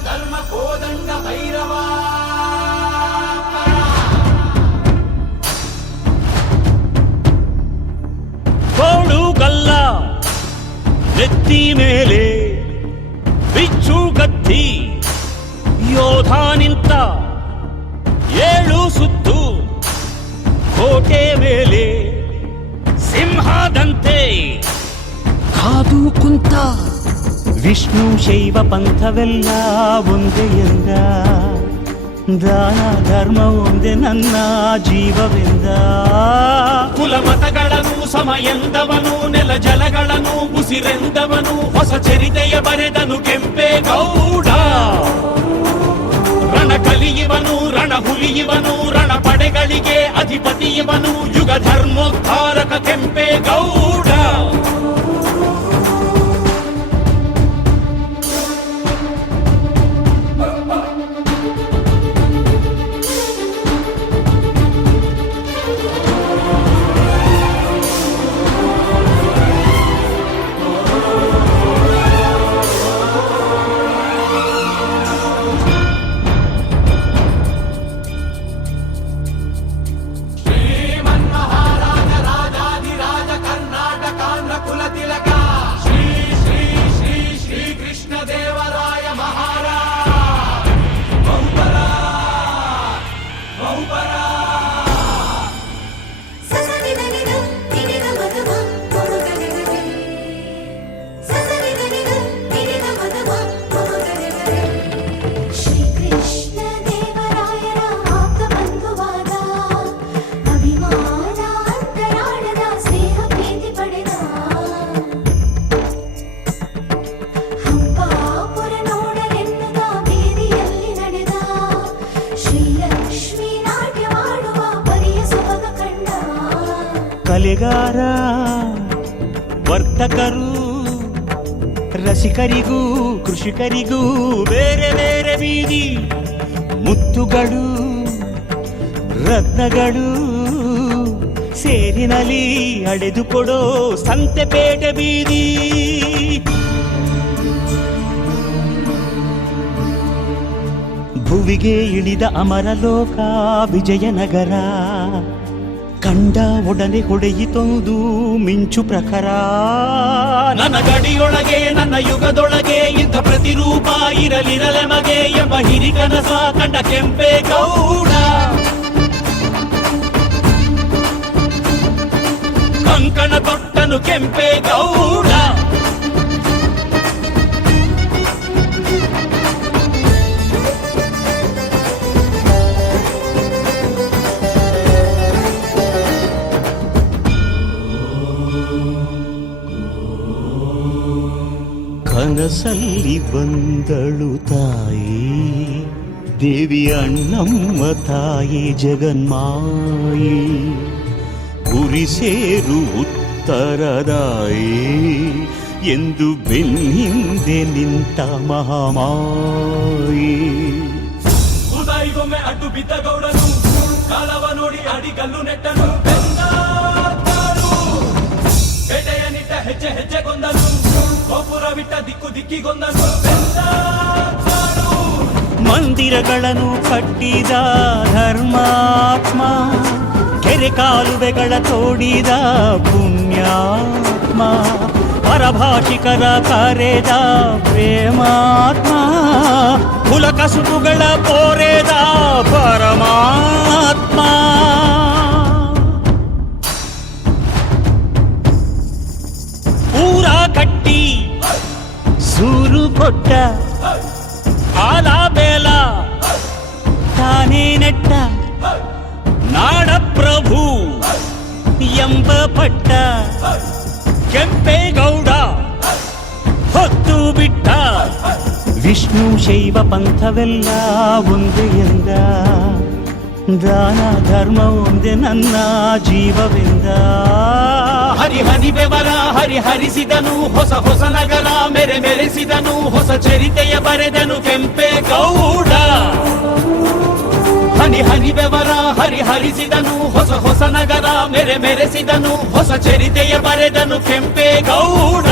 ಧರ್ಮ ಕೋದಂಡ ಭೈರವ ಕೋಡುಗಲ್ಲ ನೆತ್ತಿ ಮೇಲೆ ಬಿಚ್ಚು ಗತ್ತಿ ಯೋಧ ನಿಂತ ಏಳು ಸುತ್ತು ಕೋಟೆ ಮೇಲೆ ಸಿಂಹದಂತೆ ಕಾದು ಕುಂತ ವಿಷ್ಣು ಶೈವ ಪಂಥವೆಲ್ಲ ಒಂದೇ ಎಂದ ದಾನ ಧರ್ಮ ಒಂದೇ ನನ್ನ ಜೀವವೆಂದ ಕುಲಮತಗಳನ್ನು ಸಮ ಎಂದವನು ನೆಲ ಜಲಗಳನ್ನು ಉಸಿರೆಂದವನು ಹೊಸ ಚರಿತೆಯ ಬರೆದನು ಕೆಂಪೇಗೌಡ ರಣ ಕಲಿಯುವನು ರಣ ಹುಲಿಯುವನು ರಣ ಪಡೆಗಳಿಗೆ ಅಧಿಪತಿಯವನು ಯುಗ ಧರ್ಮೋದ್ಧಾರಕ ಕೆಂಪೇಗೌಡ ಕಲೆಗಾರ ವರ್ತಕರು ರಸಿಕರಿಗೂ ಕೃಷಿಕರಿಗೂ ಬೇರೆ ಬೇರೆ ಬೀದಿ ಮುತ್ತುಗಳು ರತ್ನಗಳು ಸೇರಿನಲ್ಲಿ ಅಡೆದುಕೊಡೋ ಸಂತೆಪೇಟೆ ಬೀದಿ ಭುವಿಗೆ ಇಳಿದ ಅಮರಲೋಕ ವಿಜಯನಗರ ಕಂಡ ಒಡನೆ ಹೊಡೆಯಿತೊಂದು ಮಿಂಚು ಪ್ರಖರ ನನ್ನ ಗಡಿಯೊಳಗೆ ನನ್ನ ಯುಗದೊಳಗೆ ಇಂಥ ಪ್ರತಿರೂಪ ಇರಲಿರಲೆಮಗೆ ಎಂಬ ಹಿರಿಕನಸ ಕಂಡ ಕೆಂಪೇಗೌಡ ಕಂಕಣ ತೊಟ್ಟನು ಕೆಂಪೇಗೌಡ ಕನಸಲ್ಲಿ ಬಂದಳು ತಾಯಿ ದೇವಿ ಅಣ್ಣಮ್ಮ ತಾಯಿ ಜಗನ್ಮಾಯಿ ಗುರಿ ಸೇರು ಉತ್ತರದಾಯಿ ಎಂದು ಬೆನ್ನಿಂದೆ ನಿಂತ ಮಹಾಮಾಯಿ ಉದಾಯಿಗೊಮ್ಮೆ ಅಡ್ಡು ಬಿದ್ದ ಗೌಡನು ಕಾಲವ ನೋಡಿ ಅಡಿಗಲ್ಲು ನೆಟ್ಟನು ಬೇಟೆಯ ನಿಟ್ಟ ಹೆಜ್ಜೆ ಹೆಜ್ಜೆಗೊಂದನು ಗೋಪುರ ಬಿಟ್ಟ ದಿಕ್ಕು ದಿಕ್ಕಿಗೊಂದನು ಮಂದಿರಗಳನ್ನು ಕಟ್ಟಿದ ಧರ್ಮಾತ್ಮ ಕೆರೆ ಕಾಲುವೆಗಳ ತೋಡಿದ ಪುಣ್ಯಾತ್ಮ ಪರಭಾಷಿಕರ ಕರೆದ ಪ್ರೇಮಾತ್ಮ ಕುಲ ಕಸುಬುಗಳ ಪೋರೆದ ಪರಮಾತ್ಮ ಊರ ಕಟ್ಟಿ ಸೂರು ಕೊಟ್ಟ ಆಲ ಬೇಲ ತಾನೇ ನೆಟ್ಟ ನಾಡಪ್ರಭು ಎಂಬ ಪಟ್ಟ ಕೆಂಪೇಗೌಡ ಹೊತ್ತು ಬಿಟ್ಟ ವಿಷ್ಣು ಶೈವ ಪಂಥವೆಲ್ಲ ಒಂದೇ ಎಂದ ದಾನ ಧರ್ಮ ಒಂದೇ ನನ್ನ ಜೀವವೆಂದ ಹರಿ ಬೆವರ ಹರಿಸಿದನು ಹೊಸ ಹೊಸ ನಗರ ಮೆರೆಸಿದನು ಹೊಸ ಚರಿತೆಯ ಬರೆದನು ಕೆಂಪೇಗೌಡ ಹನಿ ಬೆವರ ಹರಿಸಿದನು ಹೊಸ ಹೊಸ ನಗರ ಮೆರೆಸಿದನು ಹೊಸ ಚರಿತೆಯ ಬರೆದನು ಕೆಂಪೇಗೌಡ